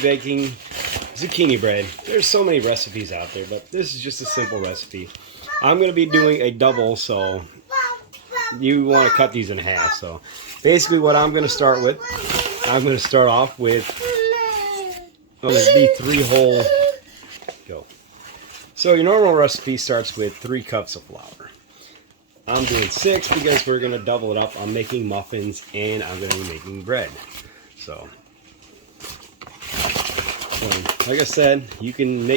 baking zucchini bread. There's so many recipes out there, but this is just a simple recipe. I'm going to be doing a double, so you want to cut these in half. So basically what I'm going to start with, I'm going to start off with, going to be 3 whole, go. So your normal recipe starts with 3 cups of flour. I'm doing 6 because we're going to double it up. I'm making muffins and I'm going to be making bread. So like I said, you can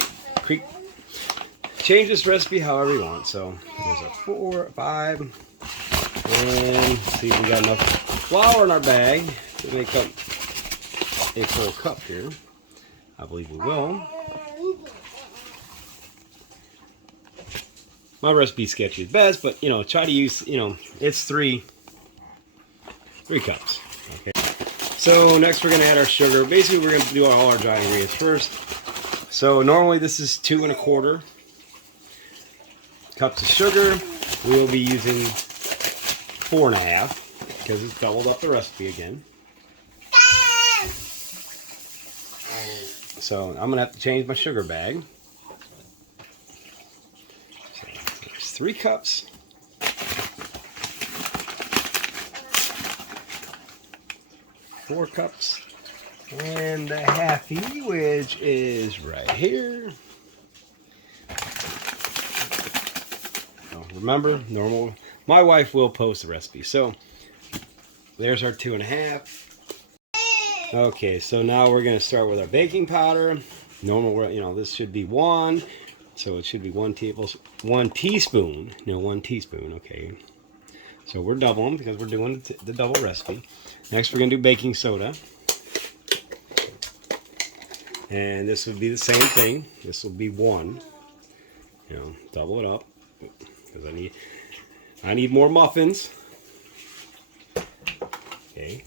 change this recipe however you want. So there's a 4, 5, and see if we got enough flour in our bag to make up a full cup here. I believe we will. My recipe sketchy at best, but try to use, it's 3 cups. Okay. So next we're gonna add our sugar. Basically we're gonna do all our dry ingredients first. So normally this is 2 1/4 cups of sugar. We'll be using 4 1/2 because it's doubled up the recipe again. So I'm gonna have to change my sugar bag. So there's 3 cups. 4 cups. And the halfie, which is right here. Remember, normal. My wife will post the recipe. So there's our 2 1/2. Okay, so now we're going to start with our baking powder. Normal, this should be 1. So it should be 1 teaspoon. No, 1 teaspoon. Okay. So we're doubling because we're doing the double recipe. Next, we're going to do baking soda. And this would be the same thing. This will be 1. Double it up because I need more muffins. Okay.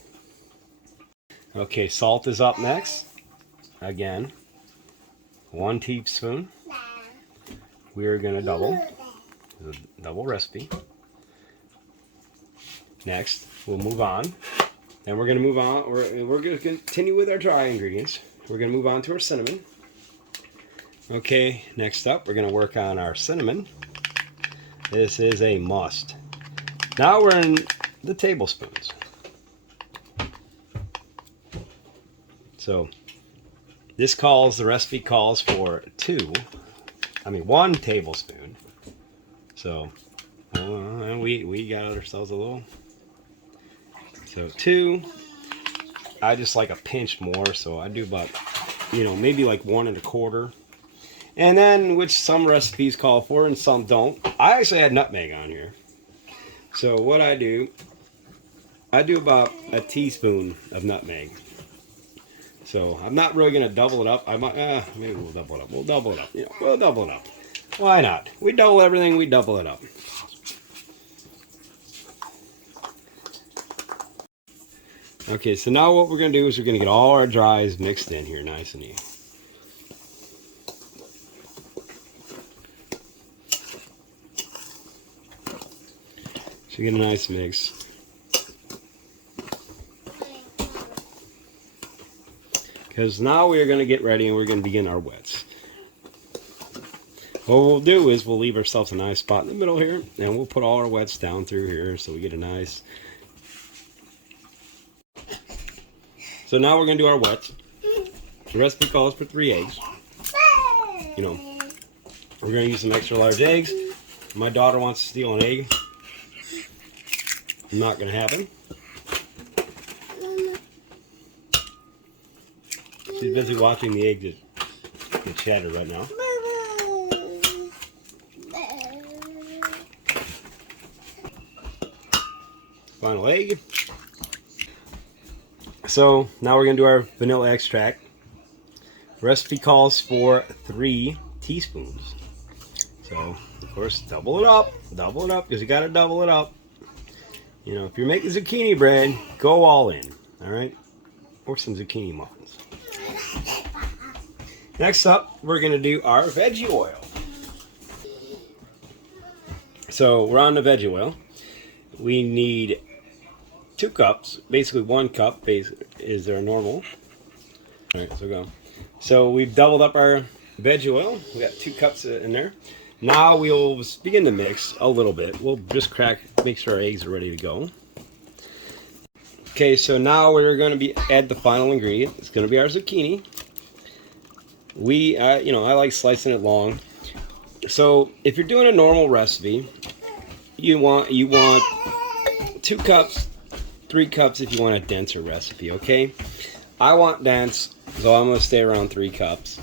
Okay, salt is up next. Again, 1 teaspoon. We are going to double the double recipe. Next, we'll move on. Then we're going to move on. We're going to continue with our dry ingredients. We're going to move on to our cinnamon. Okay, next up, we're going to work on our cinnamon. This is a must. Now we're in the tablespoons. So the recipe calls for 1 tablespoon. So we got ourselves a little. So 2. I just like a pinch more, so I do about, maybe like 1 1/4. And then, which some recipes call for and some don't. I actually had nutmeg on here. So what I do about a teaspoon of nutmeg. So I'm not really going to double it up. I might, maybe we'll double it up. We'll double it up. We'll double it up. Why not? We double everything, we double it up. Okay, so now what we're going to do is we're going to get all our dries mixed in here nice and easy. So get a nice mix. Because now we're going to get ready and we're going to begin our wets. What we'll do is we'll leave ourselves a nice spot in the middle here, and we'll put all our wets down through here so we get a nice. So now we're going to do our wets. The recipe calls for 3 eggs. We're going to use some extra large eggs. My daughter wants to steal an egg. Not going to happen. She's busy watching the egg get shattered right now. Final egg. So now we're going to do our vanilla extract. Recipe calls for 3 teaspoons. So, of course, double it up because you got to double it up. If you're making zucchini bread, go all in, all right? Or some zucchini muffins. Next up, we're going to do our veggie oil. So we're on the veggie oil. We need 2 cups, basically 1 cup is our normal. All right, so go. So we've doubled up our veg oil. We got 2 cups in there. Now we'll begin to mix a little bit. We'll just make sure our eggs are ready to go. Okay, so now we're going to add the final ingredient. It's going to be our zucchini. I like slicing it long. So if you're doing a normal recipe, you want 2 cups, 3 cups if you want a denser recipe. Okay, I want dense, so I'm going to stay around 3 cups.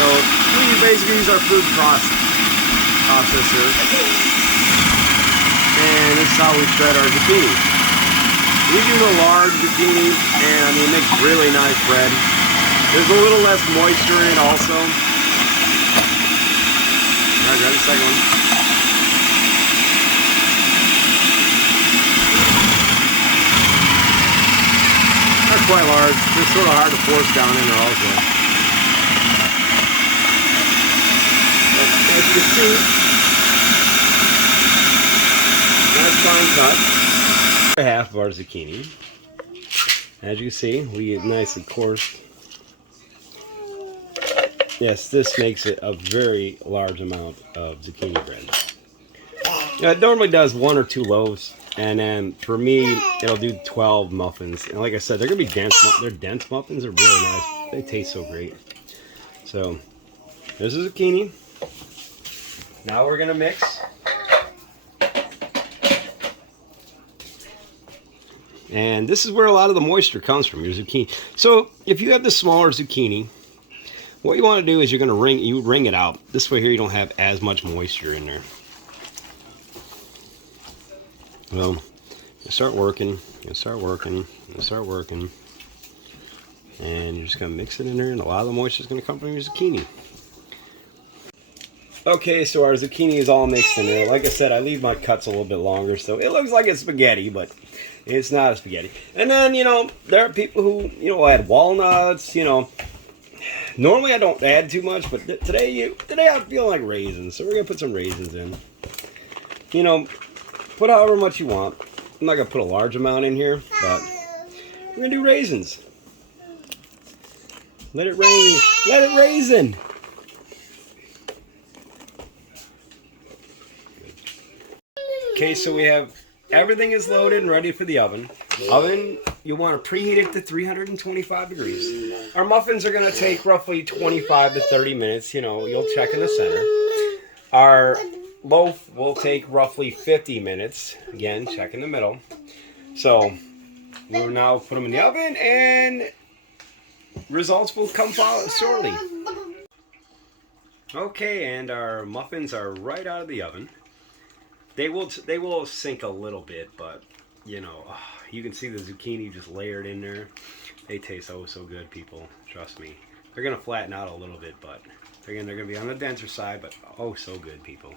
So we basically use our food processor, and this is how we shred our zucchini. We do the large zucchini, and I mean it makes really nice bread. There's a little less moisture in it also. Alright, grab the second one. They're quite large. They're sort of hard to force down in there also. As you can see, nice fine cut. Half of our zucchini. As you can see, we get nicely coarse. Yes, this makes it a very large amount of zucchini bread. It normally does 1 or 2 loaves, and then for me, it'll do 12 muffins. And like I said, they're gonna be dense. They're dense muffins. They're really nice. They taste so great. So there's the zucchini. Now we're gonna mix. And this is where a lot of the moisture comes from, your zucchini. So if you have the smaller zucchini, what you want to do is you're going to wring it out. This way here you don't have as much moisture in there. Well, you start working, you start working, you start working. And you're just going to mix it in there, and a lot of the moisture is going to come from your zucchini. Okay, so our zucchini is all mixed in there. Like I said, I leave my cuts a little bit longer, so it looks like it's spaghetti, but it's not a spaghetti. And then, there are people who, add walnuts, Normally I don't add too much, but today I'm feeling like raisins, so we're going to put some raisins in. Put however much you want. I'm not going to put a large amount in here, but we're going to do raisins. Let it rain. Let it raisin. Okay, so we have everything is loaded and ready for the oven. Oven, you want to preheat it to 325 degrees. Our muffins are going to take roughly 25 to 30 minutes. You'll check in the center. Our loaf will take roughly 50 minutes. Again, check in the middle. So we'll now put them in the oven, and results will come shortly. Okay, and our muffins are right out of the oven. They will sink a little bit, but you can see the zucchini just layered in there. They taste oh so good, people. Trust me. They're gonna flatten out a little bit, but they're gonna be on the denser side, but oh so good, people.